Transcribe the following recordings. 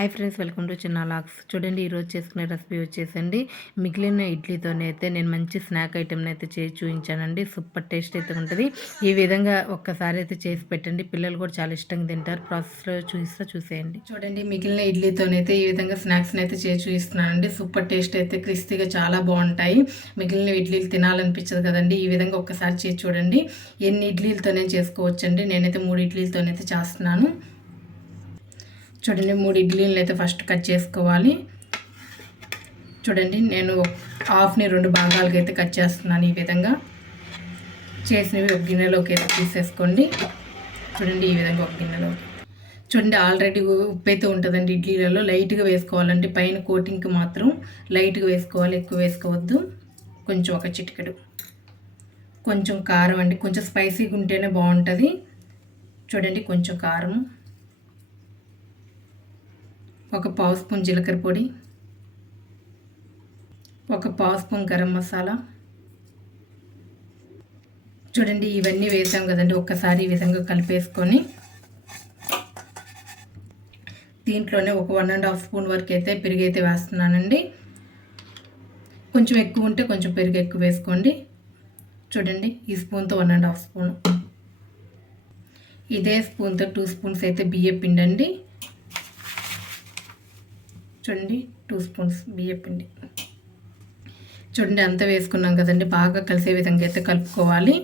Hi friends welcome to చిన్న లాక్స్. చూడండి ఈరోజు చేసుకునే రెసిపీ వచ్చేసండి. మిగిలిన ఇడ్లీతోనే అయితే నేను మంచి స్నాక్ ఐటెంని అయితే చేసి చూపించానండి. సూపర్ టేస్ట్ అయితే ఉంటుంది. ఈ విధంగా ఒక్కసారి అయితే చేసి పెట్టండి. పిల్లలు కూడా చాలా ఇష్టంగా తింటారు. ప్రాసెస్లో చూస్తా చూసేయండి. చూడండి మిగిలిన ఇడ్లీతోనైతే ఈ విధంగా స్నాక్స్ని అయితే చేసి చూపిస్తున్నానండి. సూపర్ టేస్ట్ అయితే క్రిస్పీగా చాలా బాగుంటాయి. మిగిలిన ఇడ్లీలు తినాలనిపించదు కదండి. ఈ విధంగా ఒక్కసారి చేసి చూడండి. ఎన్ని ఇడ్లీలతోనే చేసుకోవచ్చండి? నేనైతే మూడు ఇడ్లీలతోనైతే చేస్తున్నాను. చూడండి మూడు ఇడ్లీలను అయితే ఫస్ట్ కట్ చేసుకోవాలి. చూడండి నేను హాఫ్ని రెండు భాగాలకి అయితే కట్ చేస్తున్నాను ఈ విధంగా. చేసినవి ఒక గిన్నెలోకి అయితే తీసేసుకోండి. చూడండి ఈ విధంగా ఒక గిన్నెలో చూడండి ఆల్రెడీ ఉప్పు అయితే ఉంటుందండి ఇడ్లీలలో. లైట్గా వేసుకోవాలంటే పైన కోటింగ్కి మాత్రం లైట్గా వేసుకోవాలి ఎక్కువ వేసుకోవద్దు. కొంచెం ఒక చిటికెడు. కొంచెం కారం అండి కొంచెం స్పైసీగా ఉంటేనే బాగుంటుంది. చూడండి కొంచెం కారం ఒక పావు స్పూన్ జీలకర్ర పొడి ఒక పావు స్పూన్ గరం మసాలా. చూడండి ఇవన్నీ వేసాం కదండి ఒక్కసారి ఈ విధంగా కలిపేసుకొని. దీంట్లోనే ఒక వన్ అండ్ హాఫ్ స్పూన్ వరకు అయితే పెరుగు అయితే వేస్తున్నానండి. కొంచెం ఎక్కువ ఉంటే కొంచెం పెరుగు ఎక్కువ వేసుకోండి. చూడండి ఈ స్పూన్తో వన్ అండ్ హాఫ్ స్పూన్. ఇదే స్పూన్తో టూ స్పూన్స్ అయితే బియ్య పిండండి చూడండి టూ స్పూన్స్ బియ్యపిండి చూడండి అంతా వేసుకున్నాం కదండి బాగా కలిసే విధంగా అయితే కలుపుకోవాలి.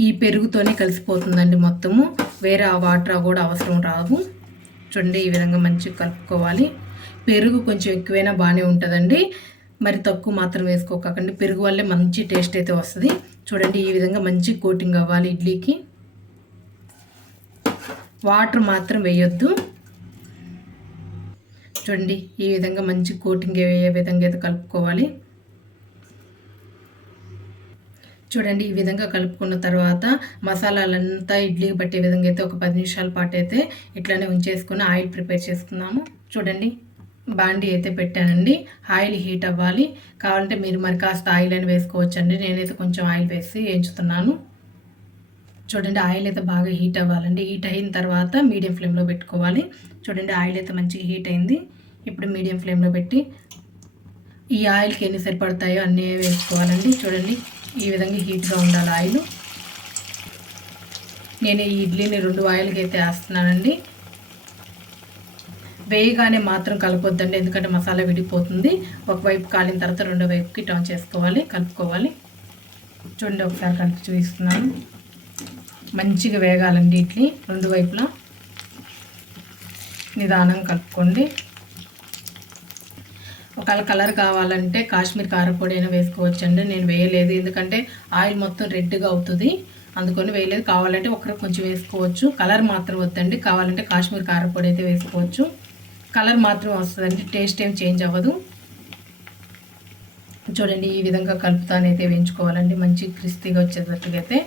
ఈ పెరుగుతోనే కలిసిపోతుందండి మొత్తము. వేరే ఆ వాటర్ కూడా అవసరం రాదు. చూడండి ఈ విధంగా మంచిగా కలుపుకోవాలి. పెరుగు కొంచెం ఎక్కువైనా బాగానే ఉంటుందండి. మరి తక్కువ మాత్రం వేసుకోకండి. పెరుగు వల్లే మంచి టేస్ట్ అయితే వస్తుంది. చూడండి ఈ విధంగా మంచి కోటింగ్ అవ్వాలి ఇడ్లీకి. వాటర్ మాత్రం వేయొద్దు. చూడండి ఈ విధంగా మంచి కోటింగ్ ఏ విధంగా అయితే కలుపుకోవాలి. చూడండి ఈ విధంగా కలుపుకున్న తర్వాత మసాలాలంతా ఇడ్లీకి పట్టే విధంగా అయితే ఒక పది నిమిషాల పాటు అయితే ఇట్లానే ఉంచేసుకుని ఆయిల్ ప్రిపేర్ చేసుకుందాము. చూడండి బాండీ అయితే పెట్టానండి. ఆయిల్ హీట్ అవ్వాలి. కావాలంటే మీరు మరి కాస్త ఆయిల్ అని వేసుకోవచ్చండి. నేనైతే కొంచెం ఆయిల్ వేసి వేయించుతున్నాను. చూడండి ఆయిల్ అయితే బాగా హీట్ అవ్వాలండి. హీట్ అయిన తర్వాత మీడియం ఫ్లేమ్లో పెట్టుకోవాలి. చూడండి ఆయిల్ అయితే మంచిగా హీట్ అయింది. ఇప్పుడు మీడియం ఫ్లేమ్లో పెట్టి ఈ ఆయిల్కి ఎన్ని సరిపడతాయో అన్నీ వేసుకోవాలండి. చూడండి ఈ విధంగా హీట్గా ఉండాలి ఆయిల్. నేను ఈ ఇడ్లీని రెండు ఆయిల్కి అయితే వేస్తున్నానండి. వేయగానే మాత్రం కలపొద్దండి ఎందుకంటే మసాలా విడిపోతుంది. ఒకవైపు కాలిన తర్వాత రెండో వైపుకి టర్న్ చేసుకోవాలి కలుపుకోవాలి. చూడండి ఒకసారి కలిపి చూపిస్తున్నాను. మంచిగా వేగాలండి ఇడ్లీ. రెండు వైపులా నిదానం కలుపుకోండి. ఒకవేళ కలర్ కావాలంటే కాశ్మీర్ కారపొడి అయినా వేసుకోవచ్చండి. నేను వేయలేదు. ఎందుకంటే ఆయిల్ మొత్తం రెడ్గా అవుతుంది. అందుకొని వేయలేదు. కావాలంటే ఒకరు కొంచెం వేసుకోవచ్చు. కలర్ మాత్రం వద్దండి. కావాలంటే కాశ్మీర్ కారపొడి అయితే వేసుకోవచ్చు. కలర్ మాత్రం వస్తుందండి. టేస్ట్ ఏం చేంజ్ అవ్వదు. చూడండి ఈ విధంగా కలుపుతానైతే వేయించుకోవాలండి. మంచి క్రిస్పీగా వచ్చేటట్టుగా అయితే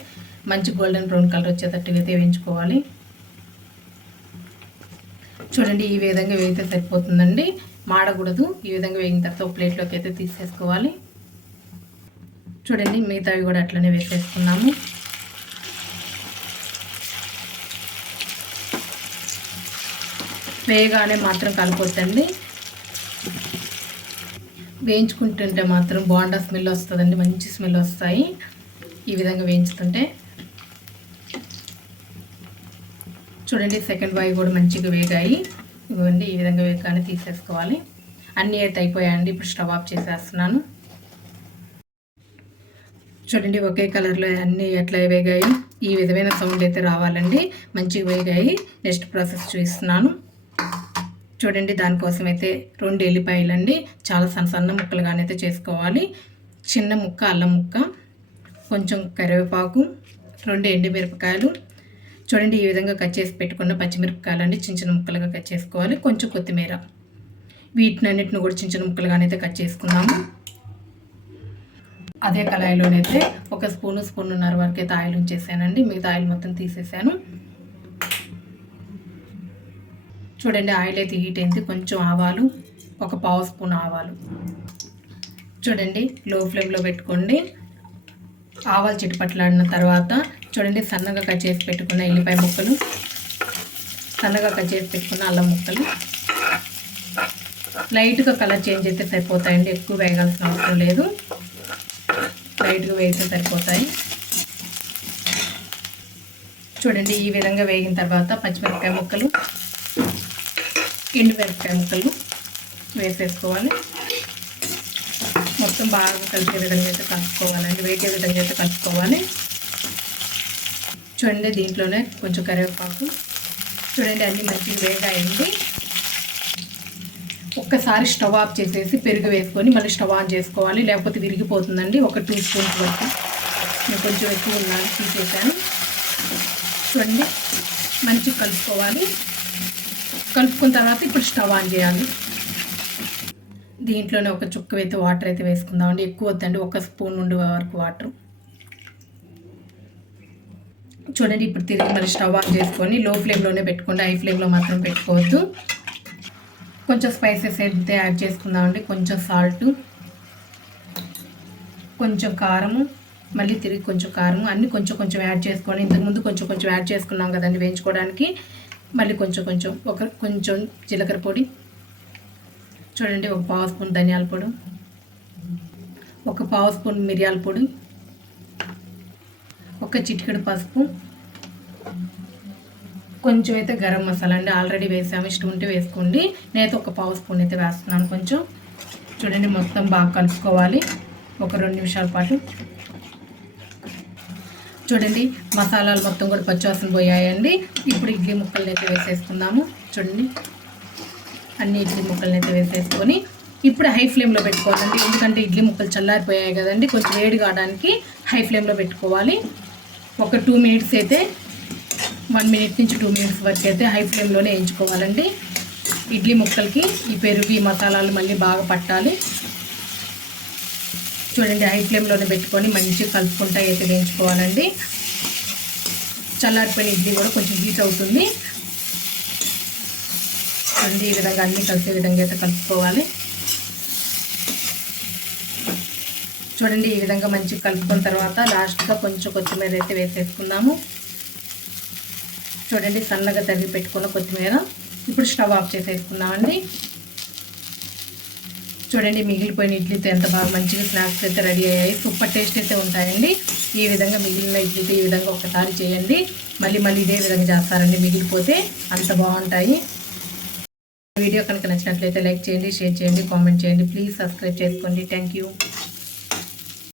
మంచి గోల్డెన్ బ్రౌన్ కలర్ వచ్చేటట్టుగా అయితే వేయించుకోవాలి చూడండి ఈ విధంగా వేయితే సరిపోతుందండి. మాడకూడదు. ఈ విధంగా వేగిన తర్వాత ఒక ప్లేట్లోకి అయితే తీసేసుకోవాలి. చూడండి మిగతావి కూడా అట్లనే వేసేసుకున్నాము. వేయగానే మాత్రం కలిపొద్దండి. వేయించుకుంటుంటే మాత్రం బాండా స్మెల్ వస్తుందండి. మంచి స్మెల్ వస్తాయి. ఈ విధంగా వేయించుతుంటే చూడండి సెకండ్ బాయ్ కూడా మంచిగా వేగాయి. ఇవ్వండి ఈ విధంగా వేగానే తీసేసుకోవాలి. అన్నీ అయితే అయిపోయాయండి ఇప్పుడు స్టవ్ ఆఫ్ చేసేస్తున్నాను. చూడండి ఒకే కలర్లో అన్నీ ఎట్లా వేగాయి. ఈ విధమైన సౌండ్ అయితే రావాలండి. మంచిగా వేగాయి. నెక్స్ట్ ప్రాసెస్ చూపిస్తున్నాను. చూడండి దానికోసం అయితే రెండు ఎల్లిపాయలు అండి చాలా సన్న సన్న ముక్కలుగానైతే చేసుకోవాలి. చిన్న ముక్క అల్లం ముక్క కొంచెం కరివేపాకు రెండు ఎండుమిరపకాయలు చూడండి ఈ విధంగా కట్ చేసి పెట్టుకున్న పచ్చిమిరపకాయలన్నీ చిన్న చిన్న ముక్కలుగా కట్ చేసుకోవాలి. కొంచెం కొత్తిమీర. వీటినన్నిటిని కూడా చిన్న చిన్న ముక్కలుగానైతే కట్ చేసుకున్నాము అదే కళాయిలోనైతే ఒక స్పూను స్పూన్న్నర వరకు అయితే ఆయిల్ ఉంచేసానండి. మిగతా ఆయిల్ మొత్తం తీసేసాను. చూడండి ఆయిల్ అయితే హీట్ అయింది. కొంచెం ఆవాలు ఒక పావు స్పూన్ ఆవాలు. చూడండి లో ఫ్లేమ్లో పెట్టుకోండి. ఆవాలు చిట్టుపట్లాడిన తర్వాత చూడండి సన్నగా కట్ చేసి పెట్టుకున్న ఎల్లిపాయ ముక్కలు. సన్నగా కట్ చేసి పెట్టుకున్న అల్లం ముక్కలు. లైట్గా కలర్ చేంజ్ అయితే సరిపోతాయండి ఎక్కువ వేగాల్సిన అవసరం లేదు. లైట్గా వేస్తే సరిపోతాయి. చూడండి ఈ విధంగా వేగిన తర్వాత పచ్చిమిరపకాయ ముక్కలు ఎండుమిరపకాయ ముక్కలు వేసేసుకోవాలి. మొత్తం బాగా కలిసే విధంగా అయితే కలుపుకోవాలండి వేగే విధంగా అయితే కలుపుకోవాలి. చూడండి దీంట్లోనే కొంచెం కరివేపాకు. చూడండి అన్నీ మంచిగా వేగాయండి ఒక్కసారి స్టవ్ ఆఫ్ చేసేసి పెరుగు వేసుకొని మళ్ళీ స్టవ్ ఆన్ చేసుకోవాలి. లేకపోతే విరిగిపోతుందండి ఒక టూ స్పూన్స్ వరకు. నేను కొంచెం ఎక్కువ ఉన్నాను తీసేసాను. చూడండి మంచిగా కలుపుకోవాలి. కలుపుకున్న తర్వాత ఇప్పుడు స్టవ్ ఆన్ చేయాలి. దీంట్లోనే ఒక చుక్క అయితే వాటర్ అయితే వేసుకుందామండి. ఎక్కువ వద్దండి ఒక స్పూన్ ఉండే వరకు వాటర్. చూడండి ఇప్పుడు తిరిగి మళ్ళీ స్టవ్ ఆన్ చేసుకొని లో ఫ్లేమ్లోనే పెట్టుకోండి. హై ఫ్లేమ్లో మాత్రం పెట్టుకోవద్దు. కొంచెం స్పైసెస్ అయితే యాడ్ చేసుకుందామండి. కొంచెం సాల్ట్ కొంచెం కారము మళ్ళీ తిరిగి కొంచెం కారము అన్నీ కొంచెం కొంచెం యాడ్ చేసుకొని ఇంతకుముందు కొంచెం కొంచెం యాడ్ చేసుకున్నాం కదండి వేయించుకోవడానికి. మళ్ళీ కొంచెం కొంచెం ఒక కొంచెం జీలకర్ర పొడి చూడండి ఒక పావు స్పూన్ ధనియాల పొడి ఒక పావు స్పూన్ మిరియాల పొడి ఒక చిటికెడు పసుపు. కొంచెం అయితే గరం మసాలా అండి. ఆల్రెడీ వేసాము. ఇష్టం ఉంటే వేసుకోండి. నేనైతే ఒక పావు స్పూన్ అయితే వేస్తున్నాను కొంచెం. చూడండి మొత్తం బాగా కలుపుకోవాలి. ఒక రెండు నిమిషాల పాటు. చూడండి మసాలాలు మొత్తం కూడా పచ్చివాసన పోయాయండి. ఇప్పుడు ఇడ్లీ ముక్కల్ని అయితే వేసేసుకుందాము. చూడండి అన్ని ఇడ్లీ ముక్కల్ని అయితే వేసేసుకొని. ఇప్పుడు హై ఫ్లేమ్లో పెట్టుకోవాలండి. ఎందుకంటే ఇడ్లీ ముక్కలు చల్లారిపోయాయి కదండి. కొంచెం వేడి కావడానికి హై ఫ్లేమ్లో పెట్టుకోవాలి. ఒక టూ మినిట్స్ అయితే వన్ మినిట్ నుంచి టూ మినిట్స్ వరకు అయితే హై ఫ్లేమ్లోనే వేయించుకోవాలండి. ఇడ్లీ ముక్కలకి ఈ పెరుగు ఈ మసాలాలు మళ్ళీ బాగా పట్టాలి. చూడండి హై ఫ్లేమ్లోనే పెట్టుకొని మంచిగా కలుపుకుంటా అయితే వేయించుకోవాలండి. చల్లారిపోయిన ఇడ్లీ కూడా కొంచెం హీట్ అవుతుంది. చూడండి ఈ విధంగా అన్నీ కలిసే విధంగా అయితే కలుపుకోవాలి. చూడండి ఈ విధంగా మంచిగా కలుపుకున్న తర్వాత లాస్ట్గా కొంచెం కొత్తిమీర అయితే వేసేసుకుందాము. చూడండి సన్నగా తరిగి పెట్టుకున్న కొత్తిమీర. ఇప్పుడు స్టవ్ ఆఫ్ చేసేసుకున్నామండి చూడండి మిగిలిపోయిన ఇడ్లీతో ఎంత బాగా మంచిగా స్నాక్స్ అయితే రెడీ అయ్యాయి. సూపర్ టేస్ట్ అయితే ఉంటాయండి. ఈ విధంగా మిగిలిన ఇడ్లీతో ఈ విధంగా ఒకసారి చేయండి. మళ్ళీ మళ్ళీ ఇదే విధంగా చేస్తారండి. మిగిలిపోతే అంత బాగుంటాయి. వీడియో కనుక నచ్చినట్లయితే లైక్ చేయండి షేర్ చేయండి కామెంట్ చేయండి. ప్లీజ్ సబ్స్క్రైబ్ చేసుకోండి. Thank you.